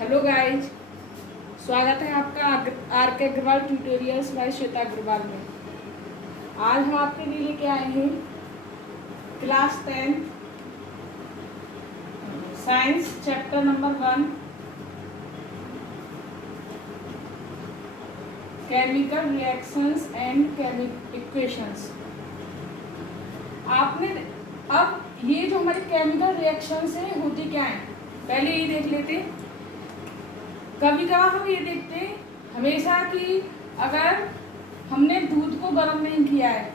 Hello guys, स्वागत है आपका आर के अग्रवाल ट्यूटोरियल्स बाय श्वेता अग्रवाल में। आज हम आपके लिए लेके आए हैं class 10 science chapter number 1 chemical reactions and chemical equations. आपने अब ये जो हमारी केमिकल रिएक्शंस हैं होती क्या है, पहले ये देख लेते हैं। कभी कभार हम ये देखते हैं हमेशा कि अगर हमने दूध को गर्म नहीं किया है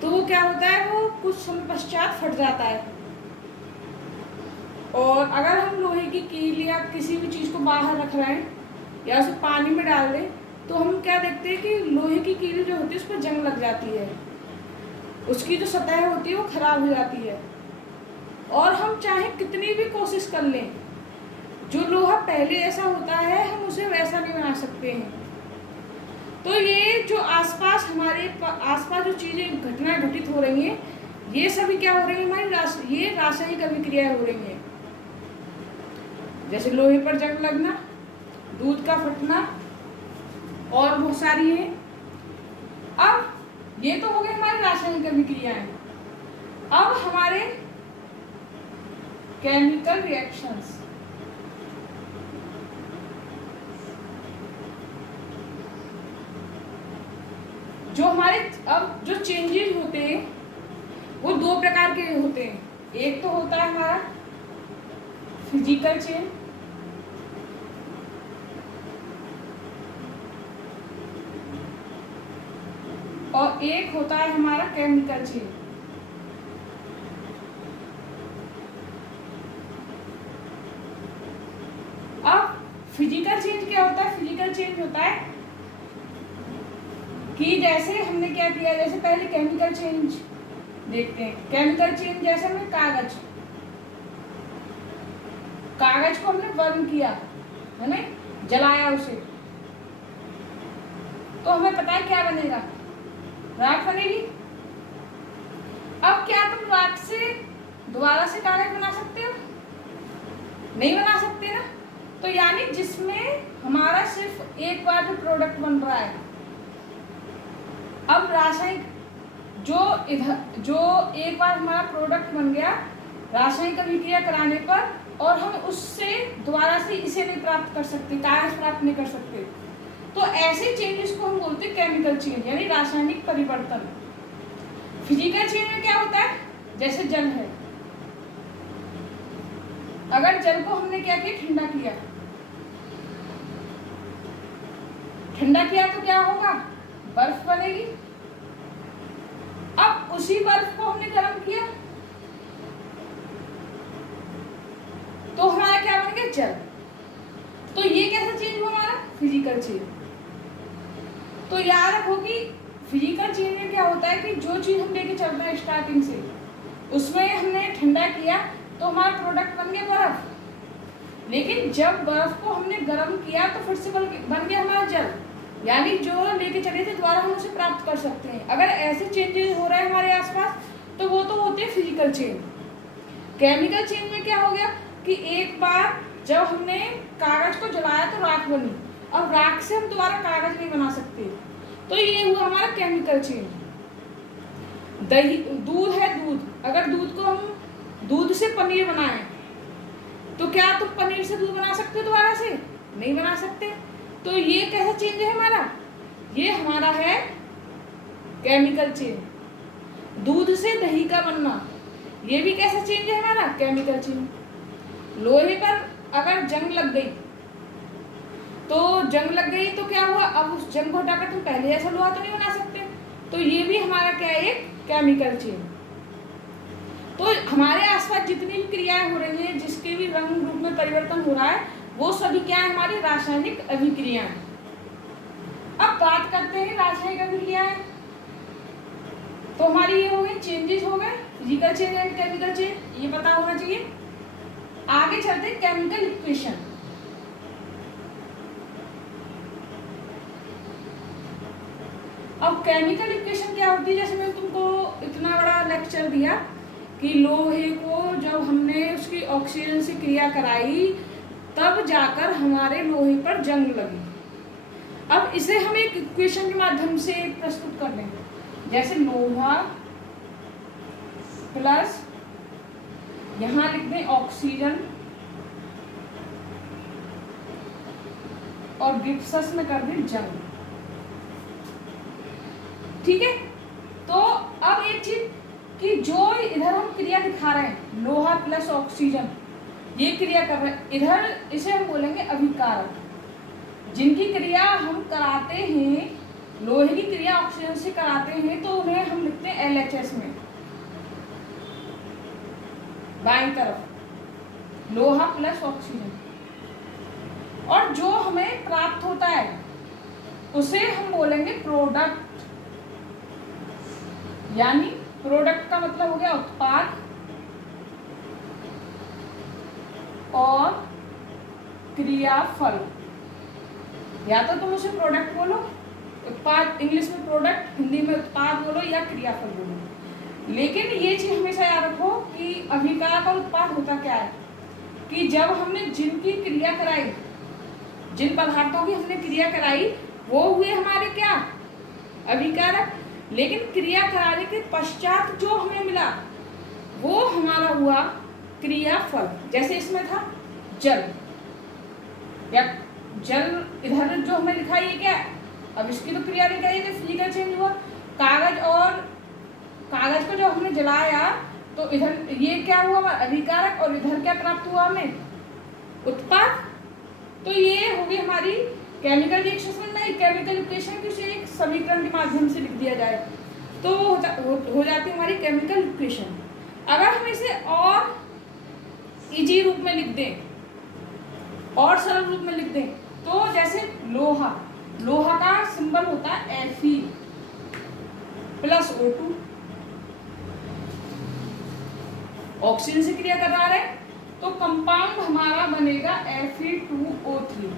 तो वो क्या होता है, वो कुछ समय पश्चात फट जाता है। और अगर हम लोहे की कील या किसी भी चीज़ को बाहर रख रहे हैं या उसे पानी में डाल दें तो हम क्या देखते हैं कि लोहे की कील जो होती है उस पर जंग लग जाती है, उसकी जो सतह होती है वो खराब हो जाती है। और हम चाहे कितनी भी कोशिश कर लें, जो लोहा पहले ऐसा होता है हम उसे वैसा नहीं बना सकते हैं। तो ये जो आसपास हमारे आसपास जो चीज़ें घटनाएं घटित हो रही हैं, ये सभी क्या हो रही है, हमारी ये रासायनिक अभिक्रियाएं हो रही हैं। जैसे लोहे पर जंग लगना, दूध का फटना और बहुत सारी है। अब ये तो हो गई हमारी रासायनिक अभिक्रियाएं। अब हमारे केमिकल रिएक्शंस, जो हमारे अब जो चेंजेस होते हैं वो दो प्रकार के होते हैं। एक तो होता है हमारा फिजिकल चेंज, और एक होता है हमारा केमिकल चेंज। अब फिजिकल चेंज क्या होता है? फिजिकल चेंज होता है कि जैसे हमने क्या किया, जैसे पहले केमिकल चेंज देखते हैं। केमिकल चेंज जैसे हमने कागज को हमने बर्न किया, है ना, जलाया उसे, तो हमें पता है क्या बनेगा, राख बनेगी। अब क्या तुम राख से दोबारा से कागज बना सकते हो? नहीं बना सकते ना। तो यानी जिसमें हमारा सिर्फ एक बार जो प्रोडक्ट बन रहा है, अब रासायनिक जो एक बार हमारा प्रोडक्ट बन गया रासायनिक अभिक्रिया कराने पर, और हम उससे दोबारा से इसे नहीं प्राप्त कर सकते, कागज प्राप्त नहीं कर सकते, तो ऐसे चेंजेस को हम बोलते हैं केमिकल चेंज, यानी रासायनिक परिवर्तन। फिजिकल चेंज में क्या होता है, जैसे जल है, अगर जल को हमने क्या किया, ठंडा किया तो क्या होगा, बर्फ बनेगी। अब उसी बर्फ को हमने गर्म किया तो हमारा क्या बन गया, जल। तो ये कैसा चेंज हुआ, हमारा फिजिकल चेंज। तो याद रखो कि फिजिकल चेंज में क्या होता है कि जो चीज हम लेके चल रहे हैं स्टार्टिंग से, उसमें हमने ठंडा किया तो हमारा प्रोडक्ट बन गया बर्फ। लेकिन जब बर्फ को हमने गर्म किया तो फिर से बन गया हमारा जल, यानी जो लेके चले थे दोबारा हम उसे प्राप्त कर सकते हैं। अगर ऐसे चेंजेस हो रहे हैं हमारे आसपास तो वो तो होते हैं फिजिकल चेंज। केमिकल चेंज में क्या हो गया कि एक बार जब हमने कागज को जलाया तो राख बनी, अब राख से हम दोबारा कागज नहीं बना सकते, तो ये हुआ हमारा केमिकल चेंज। दही, दूध है, अगर दूध को हम दूध से पनीर बनाएं तो क्या तुम पनीर से दूध बना सकते हो दोबारा से? नहीं बना सकते। तो ये कैसा चेंज है हमारा? ये हमारा है केमिकल चेंज। दूध से दही का बनना, ये भी कैसा चेंज है हमारा? Chemical change. लोहे पर अगर जंग लग गई तो क्या हुआ, अब उस जंग को हटाकर तुम पहले जैसा लोहा तो नहीं बना सकते, तो ये भी हमारा क्या है, एक केमिकल चेंज। तो हमारे आसपास जितनी भी क्रियाएं हो रही हैं, जिसके भी रंग रूप में परिवर्तन हो रहा है, वो सभी क्या है, हमारी रासायनिक अभिक्रियाएं। अब बात करते हैं रासायनिक अभिक्रियाएं। तो हमारी ये हो गई, चेंजेस हो गए, physical change and chemical change, ये पता होना चाहिए। आगे चलते हैं केमिकल इक्वेशन। अब केमिकल इक्वेशन क्या होती है, जैसे मैंने तुमको इतना बड़ा लेक्चर दिया कि लोहे को जब हमने उसकी ऑक्सीजन से क्रिया कराई तब तब जाकर हमारे लोहे पर जंग लगी। अब इसे हम एक इक्वेशन के माध्यम से प्रस्तुत कर लेंगे, जैसे लोहा प्लस यहां लिख दें ऑक्सीजन और गिब्सस में कर दें जंग। ठीक है, तो अब एक चीज कि जो इधर हम क्रिया दिखा रहे हैं, लोहा प्लस ऑक्सीजन, ये क्रिया कर रहे हैं, इधर इसे हम बोलेंगे अभिकारक। जिनकी क्रिया हम कराते हैं, लोहे की क्रिया ऑक्सीजन से कराते हैं, तो उन्हें हम लिखते हैं LHS में, बाईं तरफ लोहा प्लस ऑक्सीजन। और जो हमें प्राप्त होता है उसे हम बोलेंगे प्रोडक्ट, यानी प्रोडक्ट का मतलब हो गया उत्पाद और क्रियाफल। या तो तुम उसे प्रोडक्ट बोलो, उत्पाद इंग्लिश में प्रोडक्ट, हिंदी में उत्पाद बोलो या क्रियाफल बोलो। लेकिन ये चीज हमेशा याद रखो कि अभिकारक और उत्पाद होता क्या है कि जब हमने जिनकी क्रिया कराई, जिन पदार्थों की हमने क्रिया कराई, वो हुए हमारे क्या, अभिकारक। लेकिन क्रिया कराने के पश्चात जो हमें मिला वो हमारा हुआ क्रियाफल। जैसे इसमें था जल, या जल इधर जो हमें लिखा ये क्या है, अब इसकी तो क्रिया नहीं करी थी, फिजिकल चेंज हुआ। कागज, और कागज को जो हमने जलाया तो इधर ये क्या हुआ, अभिकारक, और इधर क्या प्राप्त हुआ हमें, उत्पाद। तो ये होगी हमारी केमिकल रिएक्शन में, नहीं केमिकल इक्वेशन किसी एक समीकरण के माध्यम से लिख दिया जाए तो हो जाती है हमारी केमिकल इक्वेशन। अगर हम इसे और इजी रूप में लिख दें, और सरल रूप में लिख दें, तो जैसे लोहा, लोहा का सिंबल होता है Fe प्लस O2, ऑक्सीजन से क्रिया करा रहे तो कंपाउंड हमारा बनेगा Fe2O3।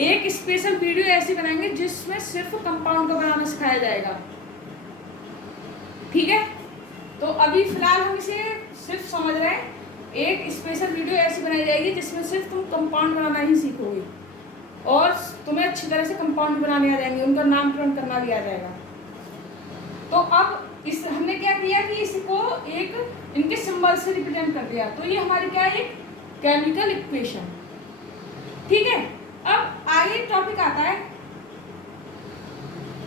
एक स्पेशल वीडियो ऐसी बनाएंगे जिसमें सिर्फ कंपाउंड का बनाना सिखाया जाएगा। ठीक है, तो अभी फिलहाल हम इसे सिर्फ समझ रहे हैं। एक स्पेशल वीडियो ऐसी बनाई जाएगी जिसमें सिर्फ तुम कंपाउंड बनाना ही सीखोगे और तुम्हें अच्छी तरह से कंपाउंड बनाने आ जाएंगे, उनका नामकरण करना भी आ जाएगा। तो अब इस हमने क्या किया कि इसको एक इनके सिंबल से रिप्रेजेंट कर दिया, तो ये हमारी क्या है, एक केमिकल इक्वेशन। ठीक है, अब आगे टॉपिक आता है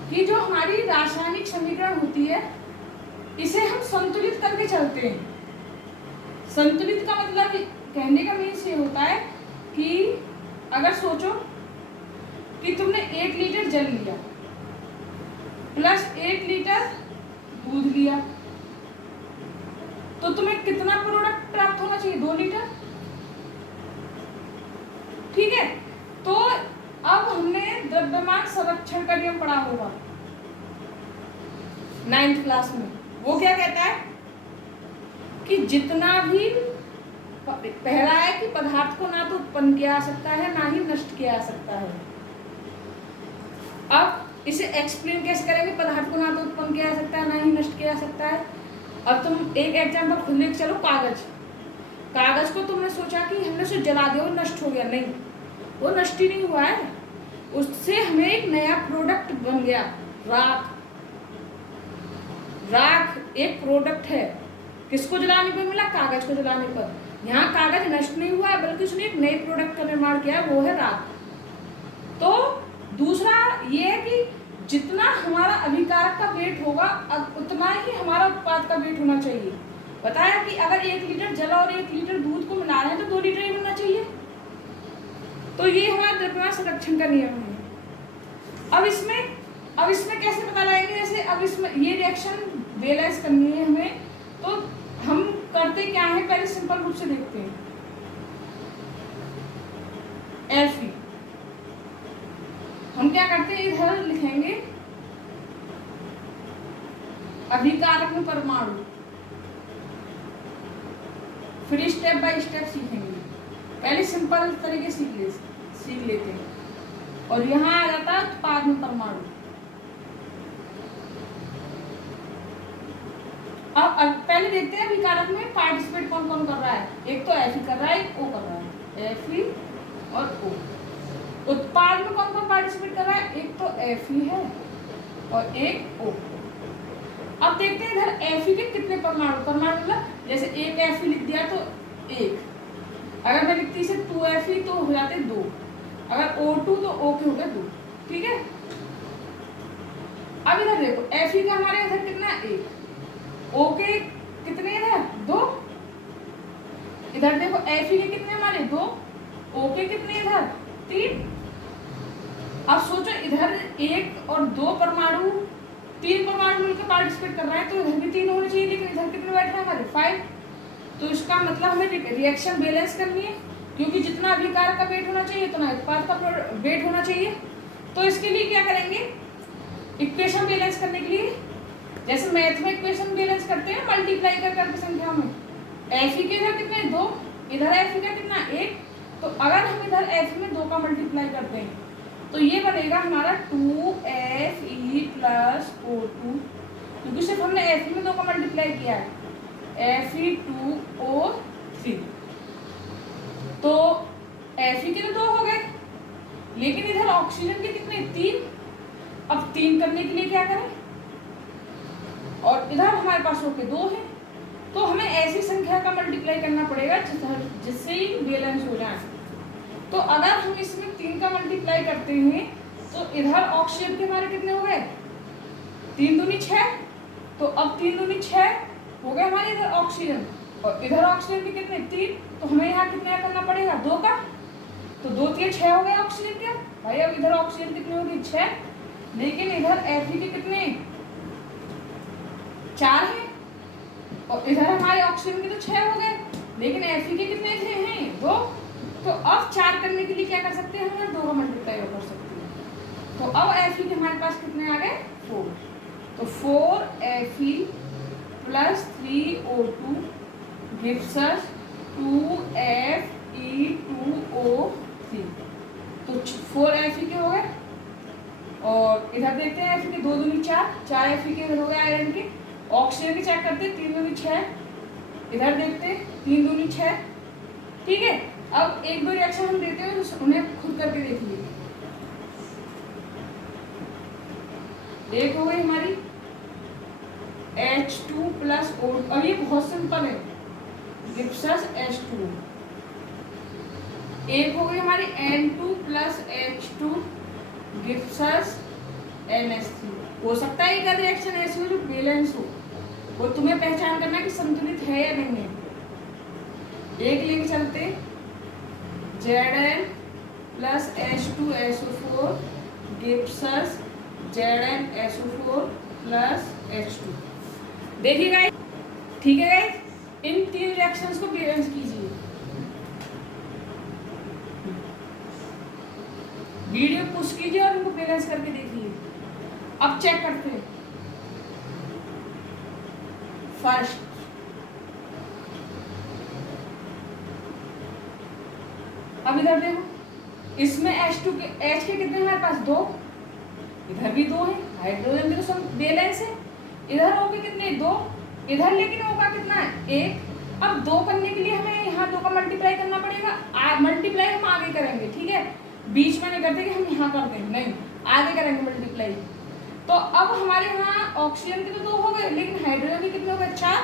कि जो हमारी रासायनिक समीकरण होती है इसे हम संतुलित करके चलते हैं। संतुलित का मतलब कहने का मीन्स ये होता है कि अगर सोचो कि तुमने 1 लीटर जल लिया प्लस 1 लीटर दूध लिया, तो तुम्हें कितना प्रोडक्ट प्राप्त होना चाहिए, 2 लीटर। ठीक है, तो अब हमने द्रव्यमान संरक्षण का नियम पढ़ा होगा 9th क्लास में। वो क्या कहता है कि जितना भी, पहला है कि पदार्थ को ना तो उत्पन्न किया जा सकता है ना ही नष्ट किया जा सकता है। अब इसे एक्सप्लेन कैसे करेंगे, पदार्थ को ना तो उत्पन्न किया जा सकता है ना ही नष्ट किया जा सकता है। अब तुम एक एग्जाम्पल खुद लेके चलो, कागज। कागज को तुमने सोचा कि हमने उसे जला दिया, वो नष्ट हो गया, नहीं, वो नष्ट ही नहीं हुआ है, उससे हमें एक नया प्रोडक्ट बन गया, राख। राख एक प्रोडक्ट है, किसको जलाने पर मिला, कागज को जलाने पर। यहाँ कागज नष्ट नहीं हुआ है बल्कि उसने एक नए प्रोडक्ट का निर्माण किया, वो है राख। तो दूसरा ये है कि जितना हमारा अभिकारक का वेट होगा उतना ही हमारा उत्पाद का वेट होना चाहिए। बताया कि अगर 1 लीटर जल और 1 लीटर दूध को मिला रहे हैं तो 2 लीटर ही बनना चाहिए। तो ये हमारा द्रव्यमान संरक्षण का नियम है। अब इसमें कैसे पता लगाएंगे, जैसे अब इसमें ये रिएक्शन रियलाइज करनी है हमें, तो हम करते क्या है, पहले सिंपल रूप से देखते हैं। Fe हम क्या करते हैं, इधर लिखेंगे अभिकारक में परमाणु, फिर स्टेप बाय स्टेप सीखेंगे। पहले सिंपल तरीके सीख लेते हैं, और यहाँ आ जाता है उत्पाद में परमाणु। अब पहले देखते हैं अभिकारक में पार्टिसिपेट कौन कौन कर रहा है। एक तो Fe कर रहा है, एक O कर रहा है। Fe और O। उत्पाद में कौन कौन पार्टिसिपेट कर रहा है? एक तो Fe है और एक O। अब देखते हैं इधर Fe के कितने परमाणु, परमाणु मतलब जैसे एक Fe लिख दिया तो एक, अगर मैं लिखती इसे 2Fe तो हो जाते 2, अगर O2 तो O के हो गए 2। ठीक है, अब इधर देखो Fe का हमारे इधर कितना है? 1, O के कितने इधर? 2। इधर देखो Fe के कितने हमारे? 2, O के कितने इधर? 3। अब सोचो इधर 1 और 2 परमाणु, 3 परमाणु मिलकर पार्टिसिपेट कर रहे हैं तो इधर भी 3 होने चाहिए, लेकिन इधर कितने बैठ रहे हैं हमारे? 5। तो इसका मतलब हमें रिएक्शन बैलेंस करनी है, क्योंकि जितना अभिकारक का वेट होना चाहिए उतना उत्पाद का वेट होना चाहिए। तो इसके लिए क्या करेंगे? इक्वेशन बैलेंस करने के लिए जैसे मैथ में इक्वेशन बैलेंस करते हैं मल्टीप्लाई कर करके संख्या में, Fe के इधर कितने? 2, इधर Fe का कितना? 1। तो अगर हम इधर Fe में 2 का मल्टीप्लाई करते हैं तो ये बनेगा हमारा 2Fe प्लस O2, क्योंकि सिर्फ हमने Fe में 2 का मल्टीप्लाई किया है, Fe2O3। तो Fe के तो 2 हो गए, लेकिन इधर ऑक्सीजन के कितने? 3। अब 3 करने के लिए क्या करें? और इधर हमारे पास O के 2 है, तो हमें ऐसी संख्या का मल्टीप्लाई करना पड़ेगा जिससे ही बैलेंस हो जाए। तो अगर हम इसमें 3 का मल्टीप्लाई करते हैं तो इधर ऑक्सीजन के हमारे कितने हो गए? 3 दूनी 6। तो अब 3 दूनी 6 हो गए हमारे इधर ऑक्सीजन, और इधर ऑक्सीजन के कितने? 3। तो हमें यहाँ कितना करना पड़ेगा? 2 का। तो 2 3 6 हो गए ऑक्सीजन के। भाई अब इधर ऑक्सीजन कितने हो गए? 6, लेकिन इधर Fe के कितने? 4 है, और इधर हमारे ऑक्सीजन के तो 6 हो गए, लेकिन Fe के कितने थे? हैं 2। तो अब 4 करने के लिए क्या कर सकते हैं? हम 2 का मल्टीप्लाई कर सकते हैं। तो अब Fe के हमारे पास कितने आ गए? 4। तो 4Fe plus 3O2 gives us 2Fe2O3। तो 4Fe के हो गए, और इधर देखते हैं Fe के 2 दूनी 4, 4 Fe के हो गए आयरन के। ऑक्सीजन के चेक करते, 3 दूनी 6, इधर देखते 3 दूनी 6। ठीक है, अब एक दो रिएक्शन हम देते हैं तो उन्हें खुद करके देखिए। एक हो गई हमारी H2 प्लस O, और ये बहुत सिंपल है, gives us H2। एक हो गई हमारी N2 plus H2 gives us NH3। हो सकता है एक रिएक्शन ऐसी हो जो बैलेंस हो, वो तुम्हें पहचान करना कि संतुलित है या नहीं है। एक लेके चलते Zn plus H2SO4 gives us ZnSO4 plus H2। देखिए गाइस, ठीक है गाइस, इन 3 रिएक्शंस को बैलेंस कीजिए। वीडियो पुश कीजिए और इनको बैलेंस करके देखिए। अब चेक करते हैं। फर्स्ट, अब इधर देखो, इसमें H2 के H के कितने हमारे पास? 2, इधर भी 2 है, हाइड्रोजन के तो सब बैलेंस है। इधर O के कितने? 2, इधर लेकिन O का कितना है? 1। अब 2 करने के लिए हमें यहाँ 2 का मल्टीप्लाई करना पड़ेगा। मल्टीप्लाई हम आगे करेंगे, ठीक है, बीच में नहीं करते कि हम यहाँ करते हैं, नहीं, आगे करेंगे मल्टीप्लाई। तो अब हमारे यहाँ ऑक्सीजन के तो 2 हो गए, लेकिन हाइड्रोजन के कितने हो गए? 4।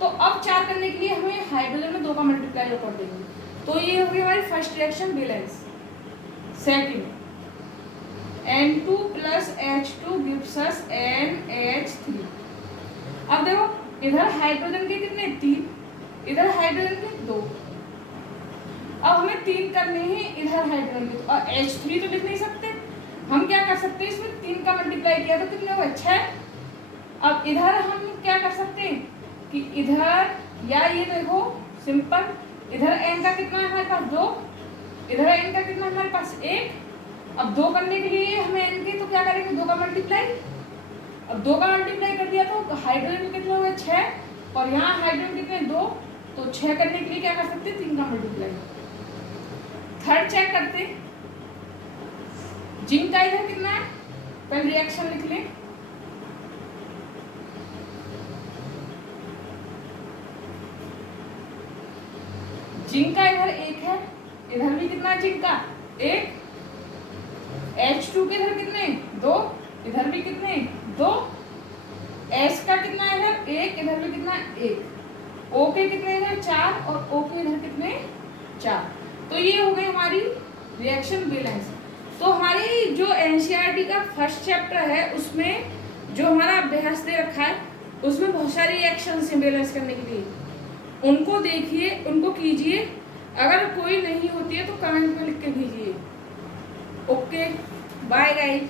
तो अब 4 करने के लिए हमें हाइड्रोजन में 2 का मल्टीप्लाई कर देंगे। तो ये होगी हमारी first reaction balance. Second, N2 plus H2 gives us NH3। अब देखो इधर हाइड्रोजन के कितने? 3, इधर हाइड्रोजन के 2। अब हमें 3 करने हैं इधर हाइड्रोजन के, और H3 तो लिख नहीं सकते, हम क्या कर सकते हैं? इसमें 3 का मल्टीप्लाई किया तो कितने हो गए? 6। अब इधर हम क्या कर सकते हैं कि इधर, या ये देखो सिंपल, इधर n का कितना है हमारे पास? 2, इधर n का कितना है हमारे पास? 1। अब 2 करने के लिए हमें n के तो क्या करेंगे? 2 का मल्टीप्लाई। अब 2 का मल्टीप्लाई कर दिया तो हाइड्रोजन के कितने हो गए? 6, और यहाँ हाइड्रोजन कितने? 2। तो 6 करने के लिए क्या कर सकते हैं? 3 का मल्टीप्लाई। थर्ड चेक करते, जिंक का इधर कितना है? पहले रिएक्शन लिख लें। जिंक का इधर 1 है, इधर भी कितना जिंक का, एक। H2 के इधर कितने, दो, इधर भी कितने, दो। S का कितना है इधर, एक, इधर भी कितना, एक। O के कितने इधर, चार, और O के इधर कितने, चार। तो ये हो गई हमारी रिएक्शन बैलेंस। तो हमारी जो एनसीईआरटी का फर्स्ट चैप्टर है उसमें जो हमारा अभ्यास दे रखा है उसमें बहुत सारी रिएक्शंस हैं बैलेंस करने के लिए, उनको देखिए, उनको कीजिए। अगर कोई नहीं होती है तो कमेंट में लिख के भेजिए। Okay, bye guys.